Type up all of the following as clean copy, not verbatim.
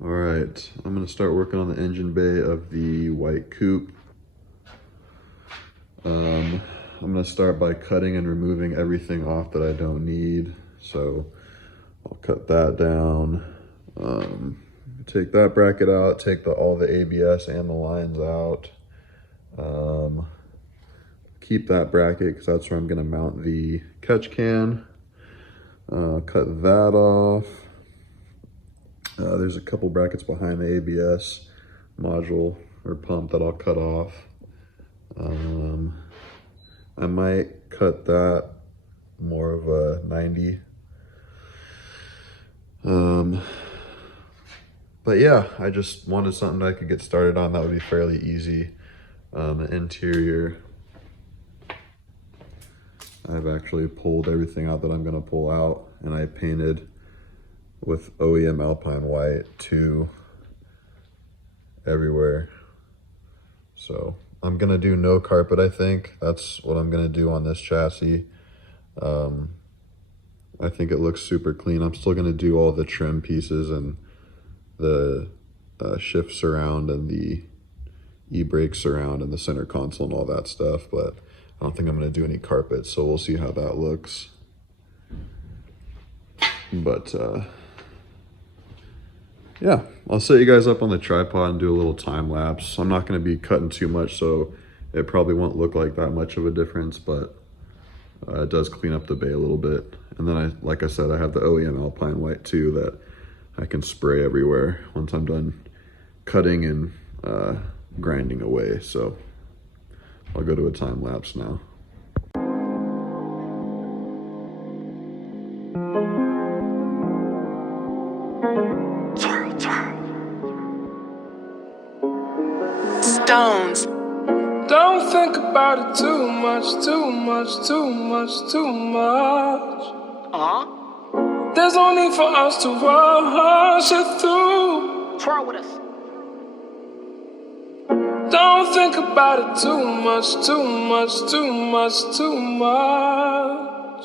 All right, I'm gonna start working on the engine bay of the white coupe. I'm gonna start by cutting and removing everything off that I don't need. So I'll cut that down. Take that bracket out, take all the ABS and the lines out. Keep that bracket because that's where I'm gonna mount the catch can. Cut that off. There's a couple brackets behind the ABS module or pump that I'll cut off. I might cut that more of a 90. But yeah, I just wanted something I could get started on that would be fairly easy. The interior, I've actually pulled everything out that I'm gonna pull out, and I painted with OEM Alpine White 2 everywhere. So I'm gonna do no carpet, I think. That's what I'm gonna do on this chassis. I think it looks super clean. I'm still gonna do all the trim pieces and the shift surround and the e-brake surround and the center console and all that stuff, but I don't think I'm gonna do any carpet, so we'll see how that looks. But yeah, I'll set you guys up on the tripod and do a little time lapse. I'm not gonna be cutting too much, so it probably won't look like that much of a difference, but it does clean up the bay a little bit. And then like I said, I have the OEM Alpine White too that I can spray everywhere once I'm done cutting and grinding away. So I'll go to a time lapse now. Stones. Don't think about it too much, too much, too much, too much. There's no need for us to rush it through. Twirl with us. Don't think about it too much, too much, too much, too much.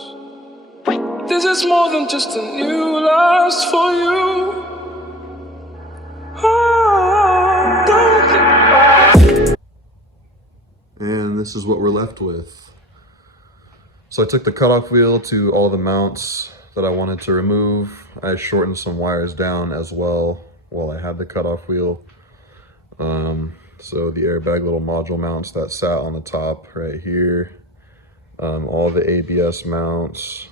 Wait. This is more than just a new lust for you. Oh, don't think about it. And this is what we're left with. So I took the cutoff wheel to all the mounts that I wanted to remove. I shortened some wires down as well while I had the cutoff wheel. So the airbag little module mounts that sat on the top right here. All the ABS mounts,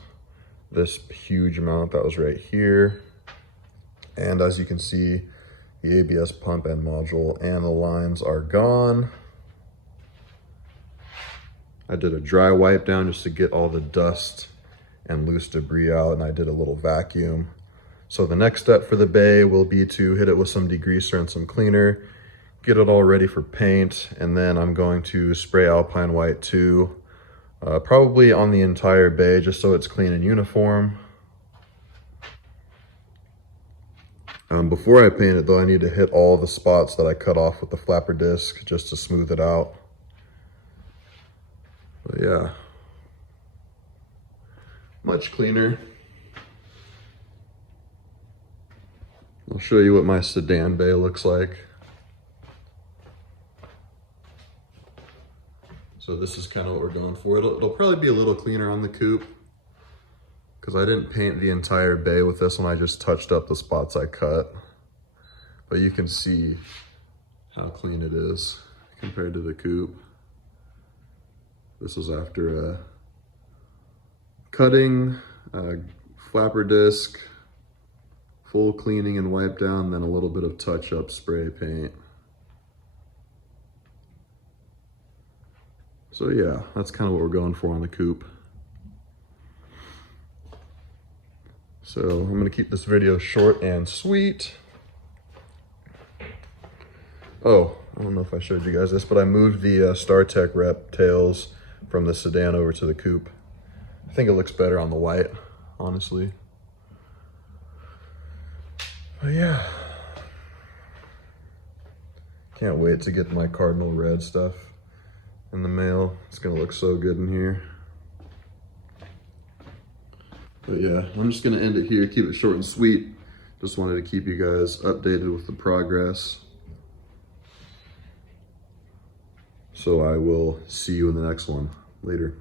this huge mount that was right here. And as you can see, the ABS pump and module and the lines are gone. I did a dry wipe down just to get all the dust and loose debris out, and I did a little vacuum. So the next step for the bay will be to hit it with some degreaser and some cleaner, get it all ready for paint, and then I'm going to spray Alpine White 2, probably on the entire bay just so it's clean and uniform. Before I paint it though, I need to hit all the spots that I cut off with the flapper disc just to smooth it out. But yeah, much cleaner. I'll show you what my sedan bay looks like. So this is kind of what we're going for. It'll probably be a little cleaner on the coupe because I didn't paint the entire bay with this one. I just touched up the spots I cut. But you can see how clean it is compared to the coupe. This was after cutting, flapper disc, full cleaning and wipe down, then a little bit of touch-up spray paint. So yeah, that's kind of what we're going for on the coupe. So I'm gonna keep this video short and sweet. Oh, I don't know if I showed you guys this, but I moved the StarTech rep tails from the sedan over to the coupe. I think it looks better on the white, honestly. But yeah, can't wait to get my cardinal red stuff in the mail. It's gonna look so good in here. But yeah, I'm just gonna end it here, keep it short and sweet. Just wanted to keep you guys updated with the progress. So I will see you in the next one. Later.